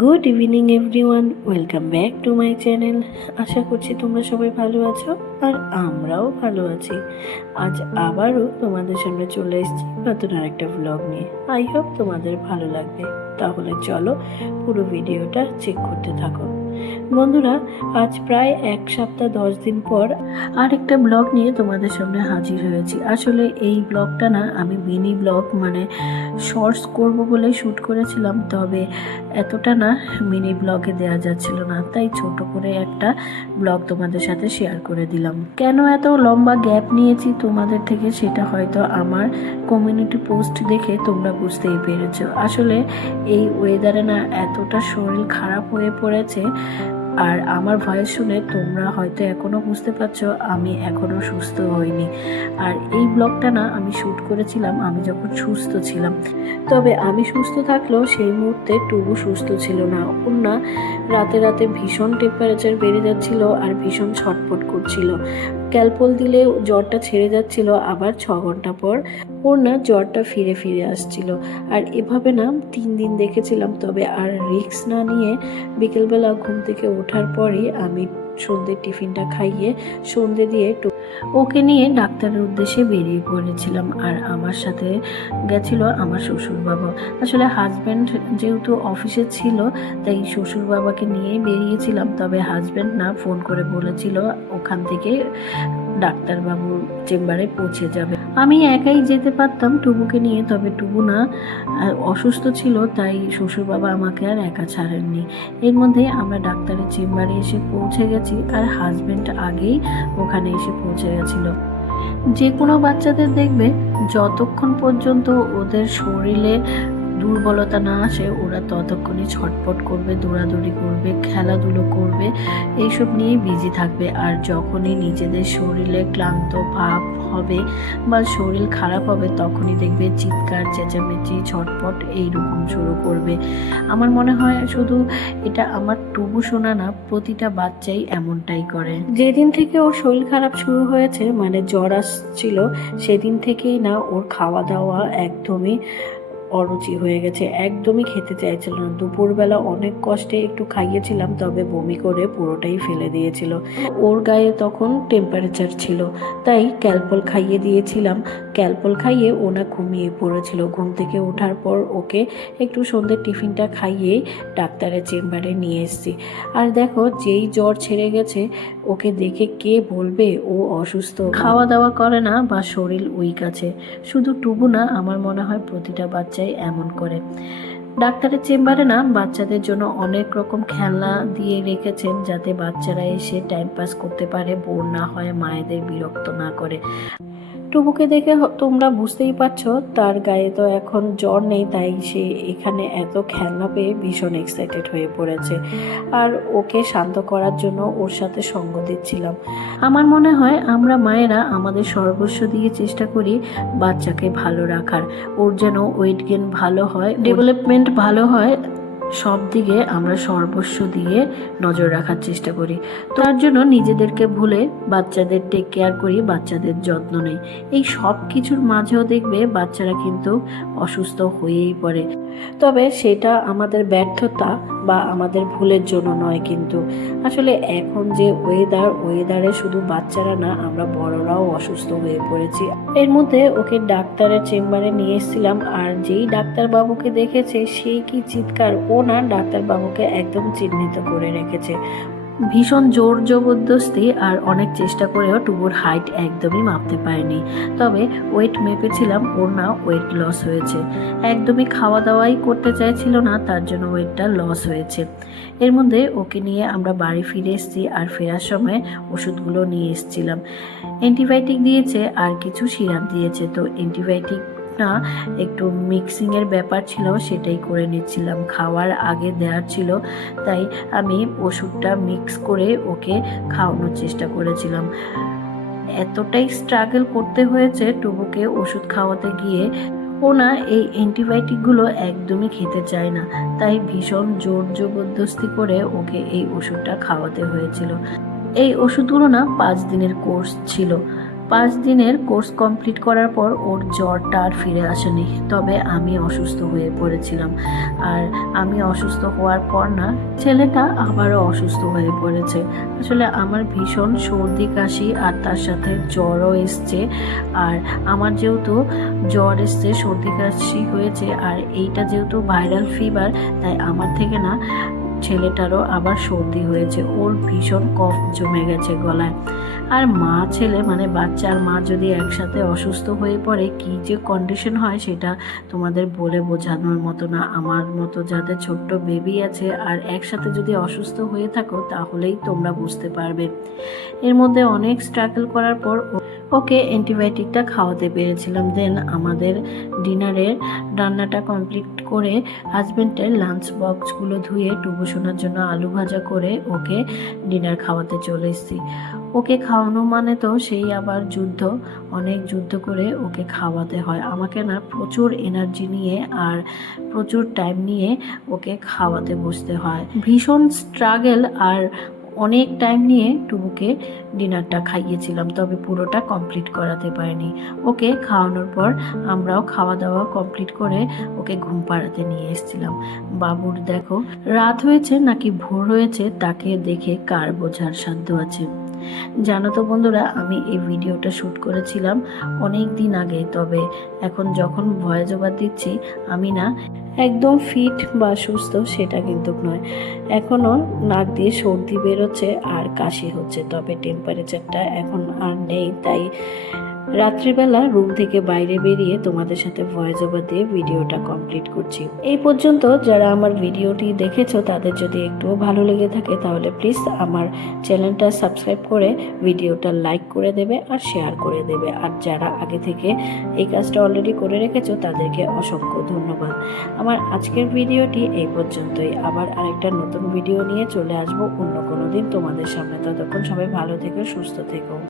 Good evening everyone, welcome back to my channel. আশা করছি তোমরা সবাই ভালো আছো আর আমরাও ভালো আছি। আজ আবারও তোমাদের সামনে চলে এসেছি নতুন আরেকটা ভ্লগ নিয়ে। আই হোপ তোমাদের ভালো লাগবে। তাহলে চলো পুরো ভিডিওটা চেক করতে থাকো। বন্ধুরা, আজ প্রায় 1 সপ্তাহ 10 দিন পর আরেকটা ব্লগ নিয়ে তোমাদের সামনে হাজির হয়েছি। আসলে এই ব্লগটা না আমি মিনি ব্লগ মানে শর্টস করব বলে শ্যুট করেছিলাম, তবে এতটা না মিনি ব্লগে দেওয়া যাচ্ছিল না, তাই ছোট করে একটা ব্লগ তোমাদের সাথে শেয়ার করে দিলাম। কেন এত লম্বা গ্যাপ নিয়েছি তোমাদের থেকে সেটা হয়তো আমার কমিউনিটি পোস্ট দেখে তোমরা বুঝতেই পেরেছো। আসলে এই ওয়েদারে না এতটা শরীর খারাপ হয়ে পড়েছে, আর আমার ভয়েস শুনে তোমরা হয়তো এখনও বুঝতে পারছো আমি এখনও সুস্থ হইনি। আর এই ব্লগটা না আমি শ্যুট করেছিলাম আমি যখন সুস্থ ছিলাম, তবে আমি সুস্থ থাকলেও সেই মুহূর্তে টুবু সুস্থ ছিল না। ওর না রাতে রাতে ভীষণ টেম্পারেচার বেড়ে যাচ্ছিল আর ভীষণ ছটফট করছিল। ক্যালপল দিলে জ্বরটা ছেড়ে যাচ্ছিল, আবার 6 ঘন্টা পর ওর না জ্বরটা ফিরে ফিরে আসছিল। আর এভাবে না 3 দিন দেখেছিলাম, তবে আর রিস্ক না নিয়ে বিকেলবেলা ঘুম থেকে ওঠার পরই আমি সন্ধ্যের টিফিনটা খাইয়ে সন্ধ্যে দিয়ে ওকে নিয়ে ডাক্তারের উদ্দেশ্যে বেরিয়ে পড়েছিলাম। আর আমার সাথে গেছিল আমার শ্বশুর বাবা। আসলে হাজব্যান্ড যেহেতু অফিসে ছিল তাই শ্বশুর বাবাকে নিয়েই বেরিয়েছিলাম, তবে হাজব্যান্ড না ফোন করে বলেছিল ওখান থেকে ডাক্তারবাবুর চেম্বারে পৌঁছে যাবে। আমি একাই যেতে পারতাম টুবুকে নিয়ে, তবে টুবু না অসুস্থ ছিল, তাই শ্বশুর বাবা আমাকে আর একা ছাড়েননি। এর মধ্যে আমরা ডাক্তারের চেম্বারে এসে পৌঁছে গেছি আর হাজব্যান্ড আগেই ওখানে এসে পৌঁছে গেছিল। যে কোনো বাচ্চাদের দেখবে যতক্ষণ পর্যন্ত ওদের শরীরে দুর্বলতা না আসে ওরা ততক্ষণই ছটফট করবে, দৌড়াদৌড়ি করবে, খেলাধুলো করবে, এইসব নিয়ে বিজি থাকবে। আর যখনই নিজেদের শরীরে ক্লান্ত ভাব হবে বা শরীর খারাপ হবে তখনই দেখবে চিৎকার চেঁচামেচি ছটফট এইরকম শুরু করবে। আমার মনে হয় শুধু এটা আমার টুবু শোনা না, প্রতিটা বাচ্চাই এমনটাই করে। যেদিন থেকে ওর শরীর খারাপ শুরু হয়েছে মানে জ্বর আসছিল, সেদিন থেকেই না ওর খাওয়া দাওয়া একদমই অরুচি হয়ে গেছে, একদমই খেতে চাইছিল না। দুপুরবেলা অনেক কষ্টে একটু খাইয়েছিলাম, তবে বমি করে পুরোটাই ফেলে দিয়েছিল। ওর গায়ে তখন টেম্পারেচার ছিল, তাই ক্যালপল খাইয়ে দিয়েছিলাম। ক্যালপল খাইয়ে ওনা ঘুমিয়ে পড়েছিল। ঘুম থেকে ওঠার পর ওকে একটু সন্ধ্যের টিফিনটা খাইয়ে ডাক্তারের চেম্বারে নিয়ে এসেছি। আর দেখো যেই জ্বর ছেড়ে গেছে ওকে দেখে কে বলবে ও অসুস্থ, খাওয়া দাওয়া করে না বা শরীর উইক আছে। শুধু টুবু না, আমার মনে হয় প্রতিটা বাচ্চাই এমন করে। ডাক্তারের চেম্বারে না বাচ্চাদের জন্য অনেক রকম খেলনা দিয়ে রেখেছেন যাতে বাচ্চারা এসে টাইম পাস করতে পারে, বোর না হয়, মায়েদের বিরক্ত না করে। টুবুকে দেখে তোমরা বুঝতেই পারছো তার গায়ে তো এখন জ্বর নেই, তাই সে এখানে এত খেলনা পেয়ে ভীষণ এক্সাইটেড হয়ে পড়েছে। আর ওকে শান্ত করার জন্য ওর সাথে সঙ্গ দিচ্ছিলাম। আমার মনে হয় আমরা মায়েরা আমাদের সর্বস্ব দিয়ে চেষ্টা করি বাচ্চাকে ভালো রাখার, ওর যেন ওয়েট গেইন ভালো হয়, ডেভেলপমেন্ট ভালো হয়, সব দিকে আমরা সর্বস্ব দিয়ে নজর রাখার চেষ্টা করি। তার জন্য নিজেদেরকে ভুলে বাচ্চাদের টেক কেয়ার করি, বাচ্চাদের যত্ন নেই। এই সব কিছুর মাঝেও দেখবে বাচ্চারা কিন্তু অসুস্থ হয়েই পড়ে, তবে সেটা আমাদের ব্যর্থতা বা আমাদের ভুলের জন্য নয়। কিন্তু আসলে এখন যে ওয়েদারে শুধু বাচ্চারা না আমরা বড়রাও অসুস্থ হয়ে পড়েছি। এর মধ্যে ওকে ডাক্তারের চেম্বারে নিয়ে এসেছিলাম, আর যেই ডাক্তারবাবুকে দেখেছে সেই কি চিৎকার! ও না ডাক্তারবাবুকে একদম চিহ্নিত করে রেখেছে। ভীষণ জোর জবরদস্তি আর অনেক চেষ্টা করেও টুবুর হাইট একদমই মাপতে পারেনি, তবে ওয়েট মেপেছিলাম, ওর না ওয়েট লস হয়েছে। একদমই খাওয়া দাওয়াই করতে চাইছিল না, তার জন্য ওয়েটটা লস হয়েছে। এর মধ্যে ওকে নিয়ে আমরা বাড়ি ফিরে এসেছি, আর ফেরার সময় ওষুধগুলো নিয়ে এসেছিলাম। অ্যান্টিবায়োটিক দিয়েছে আর কিছু সিরাপ দিয়েছে, তো অ্যান্টিবায়োটিক না একটু মিক্সিংয়ের ব্যাপার ছিল, সেটাই করে নিচ্ছিলাম, খাওয়ার আগে দেওয়ার ছিল, তাই আমি ওষুধটা মিক্স করে ওকে খাওয়ানোর চেষ্টা করেছিলাম। এতটাই স্ট্রাগল করতে হয়েছে টুবুকে ওষুধ খাওয়াতে গিয়ে। ও না এই অ্যান্টিবায়োটিকগুলো একদমই খেতে চায় না, তাই ভীষণ জোর জবরদস্তি করে ওকে এই ওষুধটা খাওয়াতে হয়েছিল। এই ওষুধগুলো না 5 দিনের কোর্স ছিল, 5 দিনের কোর্স কমপ্লিট করার পর ওর জ্বরটা আর ফিরে আসেনি, তবে আমি অসুস্থ হয়ে পড়েছিলাম। আর আমি অসুস্থ হওয়ার পর না ছেলেটা আবারও অসুস্থ হয়ে পড়েছে। আসলে আমার ভীষণ সর্দি কাশি আর তার সাথে জ্বরও এসছে। আর আমার যেহেতু জ্বর এসছে, সর্দি কাশি হয়েছে, আর এইটা যেহেতু ভাইরাল ফিভার, তাই আমার থেকে না ছেলেটারও আবার সর্দি হয়েছে। ওর ভীষণ কফ জমে গেছে গলায়। আর মা ছেলে মানে বাচ্চা আর মা যদি একসাথে অসুস্থ হয়ে পড়ে কী যে কন্ডিশন হয় সেটা তোমাদের বলে বোঝানোর মতো না। আমার মতো যাদের ছোট্ট বেবি আছে আর একসাথে যদি অসুস্থ হয়ে থাকো তাহলেই তোমরা বুঝতে পারবে। এর মধ্যে অনেক স্ট্রাগল করার পর ওকে অ্যান্টিবায়োটিকটা খাওয়াতে পেরেছিলাম। দেন আমাদের ডিনারের রান্নাটা কমপ্লিট করে হাজব্যান্ডের লাঞ্চ বক্সগুলো ধুয়ে টুবু সোনার জন্য আলু ভাজা করে ওকে ডিনার খাওয়াতে চলে এসেছি। ওকে খাওয়ানো মানে তো সেই আবার যুদ্ধ, অনেক যুদ্ধ করে ওকে খাওয়াতে হয়। আমাকে না প্রচুর এনার্জি নিয়ে আর প্রচুর টাইম নিয়ে ওকে খাওয়াতে বসতে হয়। ভীষণ স্ট্রাগল আর অনেক টাইম নিয়ে টুবুকে ডিনারটা খাইয়েছিলাম, তবে পুরোটা কমপ্লিট করাতে পারিনি। ওকে খাওয়ানোর পর আমরাও খাওয়া দাওয়া কমপ্লিট করে ওকে ঘুম পাড়াতে নিয়ে এসেছিলাম। বাবুর দেখো রাত হয়েছে নাকি ভোর হয়েছে তাকে দেখে কার বোঝার সাধ্য আছে। জানো তো বন্ধুরা, আমি এই ভিডিওটা শ্যুট করেছিলাম অনেক দিন আগে, তবে এখন যখন ভয়েস ওভার দিচ্ছি আমি না একদম ফিট বা সুস্থ সেটা কিন্তু নয়। এখনও নাক দিয়ে সর্দি বেরোচ্ছে আর কাশি হচ্ছে, তবে টেম্পারেচারটা এখন আর নেই, তাই রাত্রিবেলা রুম থেকে বাইরে বেরিয়ে তোমাদের সাথে ভয়েস ওভার দিয়ে ভিডিওটা কমপ্লিট করছি। এই পর্যন্ত যারা আমার ভিডিওটি দেখেছো তাদের যদি একটুও ভালো লেগে থাকে তাহলে প্লিজ আমার চ্যানেলটা সাবস্ক্রাইব করে ভিডিওটা লাইক করে দেবে আর শেয়ার করে দেবে। আর যারা আগে থেকে এই কাজটা অলরেডি করে রেখেছো তাদেরকে অসংখ্য ধন্যবাদ। আমার আজকের ভিডিওটি এই পর্যন্তই। আবার আরেকটা নতুন ভিডিও নিয়ে চলে আসবো অন্য কোনো দিন তোমাদের সামনে। ততক্ষণ সবাই ভালো থেকো, সুস্থ থেকো।